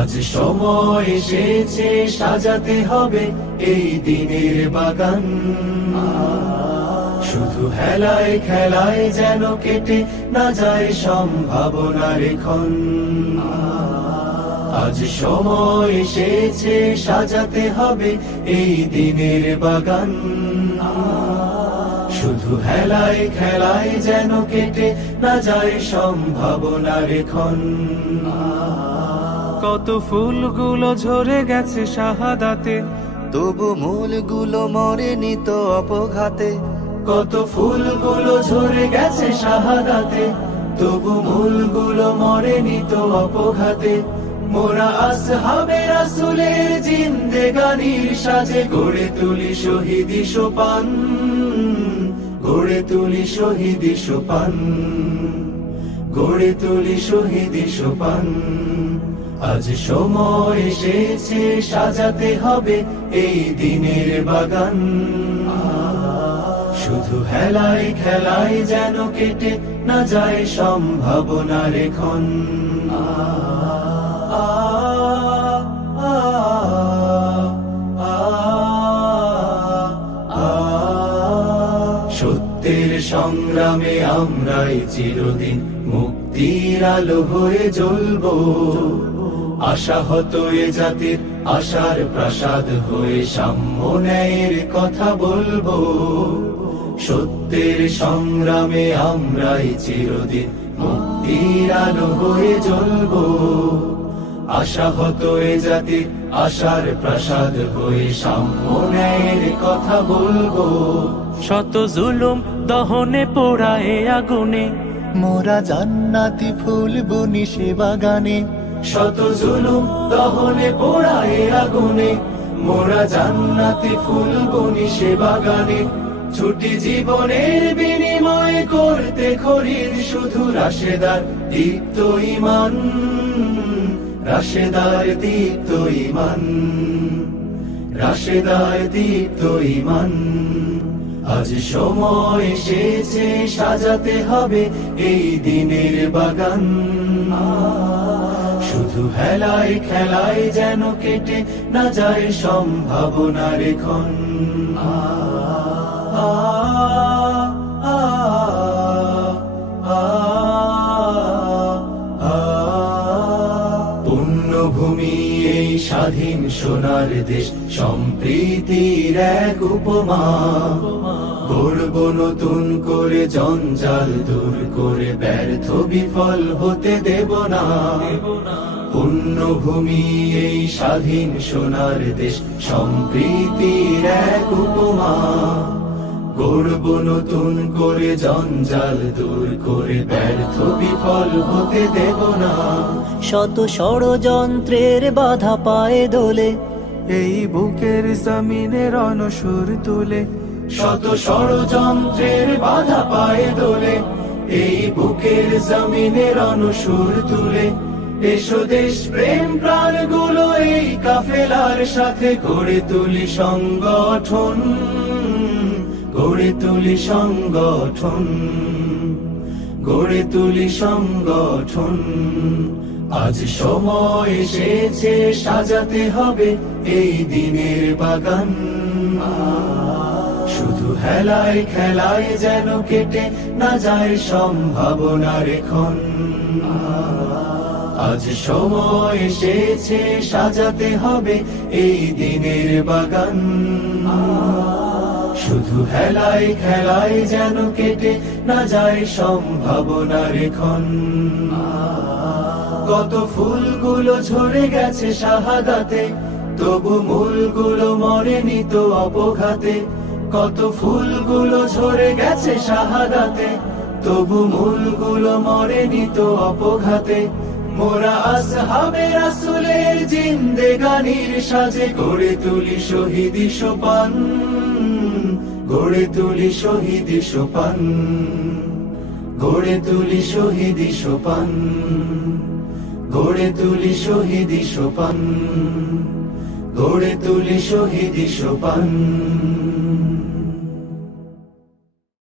আজ সময় এসেছে সাজাতে হবে এই দিনের বাগান। শুধু হেলায় খেলায় যেন কেটে না যায় সম্ভাবনার ক্ষণ। আজ সময় এসেছে সাজাতে হবে এই দিনের বাগান। শুধু হেলায় খেলায় যেন কেটে না যায় সম্ভাবনার ক্ষণ। কত ফুলগুলো ঝরে গেছে শাহাদাতে, তবু মূলগুলো মরেনি তো অপঘাতে। কত ফুলগুলো ঝরে গেছে শাহাদাতে, তবু মূলগুলো মরেনি তো অপঘাতে। মোরা আসহাবে রাসূলের জিন্দেগানির সাজে গড়ে তুলি শহীদি সোপান, গড়ে তুলি শহীদি সোপান, গড়ে তুলি শহীদি সোপান। আজ সময় এসেছে সাজাতে হবে এই দিনের বাগান। শুধু হেলায় খেলায় যেন কেটে না যায় সম্ভাবনার ক্ষণ। সত্যের সংগ্রামে আমরাই চিরদিন মুক্তির আলো হয়ে জ্বলবো। আশাহত এ জাতির আশার প্রাসাদ হয়ে সাম্য ন্যায়ের কথা বলবো। সত্যের সংগ্রামে আমরাই চিরদিন মুক্তির আলো হয়ে জ্বলবো। আশাহত এ জাতির আশার প্রাসাদ হয়ে সাম্য ন্যায়ের কথা বলবো। শত জুলুম দহনে পোড়ায় আগুনে, মোরা জান্নাতি ফুল বুনি সে বাগানে। শত জুলুম দহনে পোড়ায় আগুনে, মোরা জান্নাতি ফুল বুনি সে বাগানে। ছুটি জীবনের বিনিময় করতে খরিদ শুধু রাশেদার দীপ্ত ঈমান, রাশেদার দীপ্ত ঈমান, রাশেদার দীপ্ত ঈমান। আজ সময় এসেছে সাজাতে হবে এই দিনের বাগান। শুধু হেলায় খেলায় যেন কেটে না যায় সম্ভাবনার ক্ষণ। পুণ্যভূমি এই স্বাধীন সোনার দেশ, সম্প্রীতির এক উপমা। গড়ব নতুন করে জঞ্জাল দূর করে, ব্যর্থ বিফল হতে দেব না। পুণ্যভূমি এই স্বাধীন সোনার দেশ, সম্প্রীতির এক উপমা। গড়ব নতুন করে জঞ্জাল দূর করে, ব্যর্থ বিফল হতে দেব না। শত ষড়যন্ত্রের বাধা পায়ে দোলে, এই বুকের জমিনে রণসুর তুলে। শত ষড়যন্ত্রের বাধা পায়ে দোলে, এই বুকের জমিনে রণসুর তুলে। এসো দেশ প্রেম প্রাণগুলো এই কাফেলার সাথে গড়ে তুলি সংগঠন, গড়ে তুলি সংগঠন, গড়ে তুলি সংগঠন। আজ সময় এসেছে সাজাতে হবে এই দিনের বাগান। শুধু হেলায় খেলায় যেন কেটে না যায় সম্ভাবনার ক্ষণ। আজ সময় এসেছে সাজাতে হবে এই দিনের বাগান। শুধু হেলায় খেলায় যেন কেটে না যায় সম্ভাবনার ক্ষণ। কত ফুলগুলো ঝরে গেছে শাহাদাতে, তবু মূলগুলো মরেনি তো অপঘাতে। কত ফুলগুলো ঝরে গেছে শাহাদাতে, তবু মূলগুলো মরেনি তো অপঘাতে। মোরা আসহাবে রাসূলের জিন্দেগানির সাজে গড়ে তুলি শহীদি সোপান, গড়ে তুলি শহীদি সোপান, গড়ে তুলি শহীদি সোপান, গড়ে তুলি শহীদি সোপান, গড়ে তুলি শহীদি সোপান।